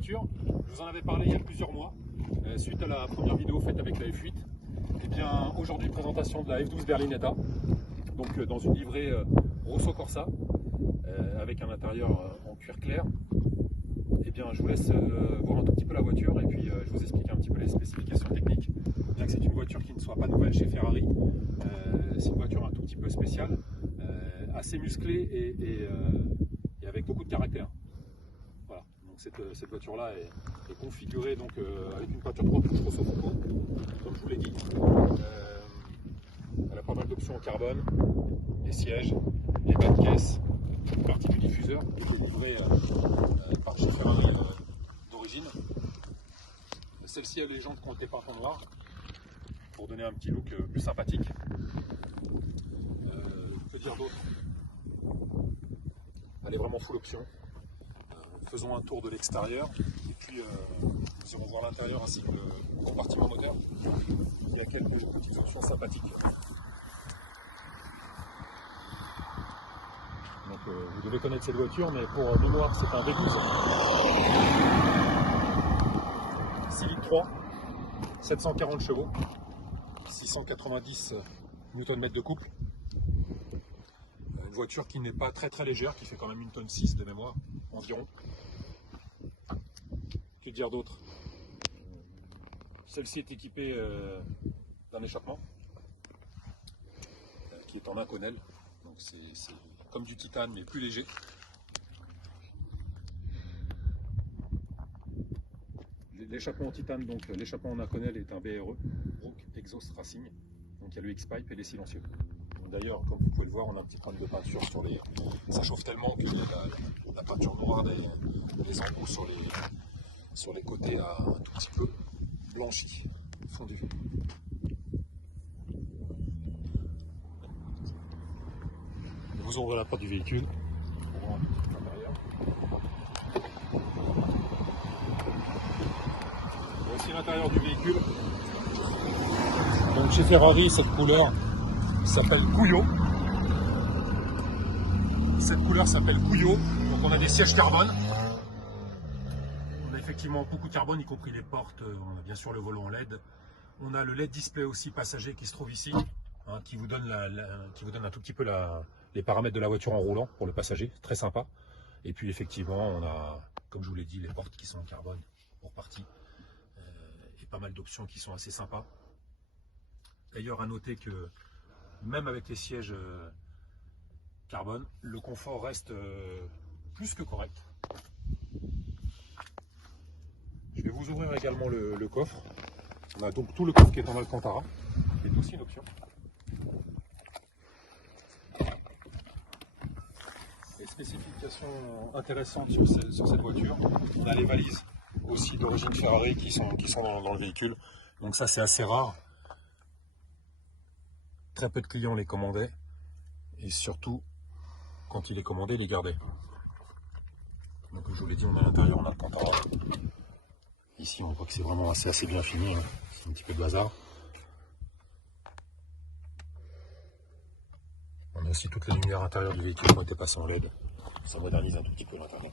voiture. Je vous en avais parlé il y a plusieurs mois, suite à la première vidéo faite avec la F8. Et bien aujourd'hui, présentation de la F12 Berlinetta, donc dans une livrée Rosso Corsa, avec un intérieur en cuir clair. Et bien je vous laisse voir un tout petit peu la voiture et puis je vous explique un petit peu les spécifications techniques. Bien que c'est une voiture qui ne soit pas nouvelle chez Ferrari, c'est une voiture un tout petit peu spéciale, assez musclée et avec beaucoup de caractère. Voilà, donc cette voiture-là est configurée donc, avec une peinture 3 touches Rosso Fuoco, comme je vous l'ai dit. Elle a pas mal d'options en carbone, les sièges, les bas de caisse, une partie du diffuseur qui est livré par chez Ferrari d'origine. Celle-ci a les jantes qui ont été peintes en noir pour donner un petit look plus sympathique. Que dire d'autre? Elle est vraiment full option. Faisons un tour de l'extérieur et puis nous irons voir l'intérieur ainsi que le compartiment moteur. Il y a quelques petites options sympathiques. Donc, vous devez connaître cette voiture, mais pour mémoire, c'est un V12 6 litres 3, 740 chevaux, 690 Nm de couple. Une voiture qui n'est pas très légère, qui fait quand même 1,6 tonne de mémoire environ. Que dire d'autre? Celle-ci est équipée d'un échappement qui est en Inconel, donc c'est comme du titane mais plus léger. L'échappement en titane, donc l'échappement en Inconel est un BRE, Brook Exhaust Racing, donc il y a le X-Pipe et les silencieux. D'ailleurs, comme vous pouvez le voir, on a un petit point de peinture sur les... Ça chauffe tellement qu'il y a la peinture noire des embouts sur les côtés a un tout petit peu blanchi, fondu. Vous ouvrez la porte du véhicule pour voir un petit peu l'intérieur. Voici l'intérieur du véhicule. Donc chez Ferrari, cette couleur s'appelle Cuoio. Cette couleur s'appelle Cuoio. Donc on a des sièges carbone. On a effectivement beaucoup de carbone, y compris les portes. On a bien sûr le volant en LED. On a le LED display aussi passager qui se trouve ici, hein, qui vous donne un tout petit peu les paramètres de la voiture en roulant pour le passager. Très sympa. Et puis effectivement, on a, comme je vous l'ai dit, les portes qui sont en carbone pour partie. Et pas mal d'options qui sont assez sympas. D'ailleurs, à noter que même avec les sièges carbone, le confort reste plus que correct. Je vais vous ouvrir également le coffre. On a donc tout le coffre qui est en Alcantara, qui est aussi une option. Les spécifications intéressantes sur cette voiture, on a les valises aussi d'origine Ferrari qui sont dans le véhicule. Donc ça c'est assez rare. Très peu de clients les commandaient et surtout quand ils les commandaient, ils les gardaient. Donc comme je vous l'ai dit, on a à l'intérieur en Alcantara. Ici on voit que c'est vraiment assez bien fini, hein. C'est un petit peu de bazar. On a aussi toutes les lumières intérieures du véhicule qui ont été passées en LED. Ça modernise un tout petit peu l'intérieur.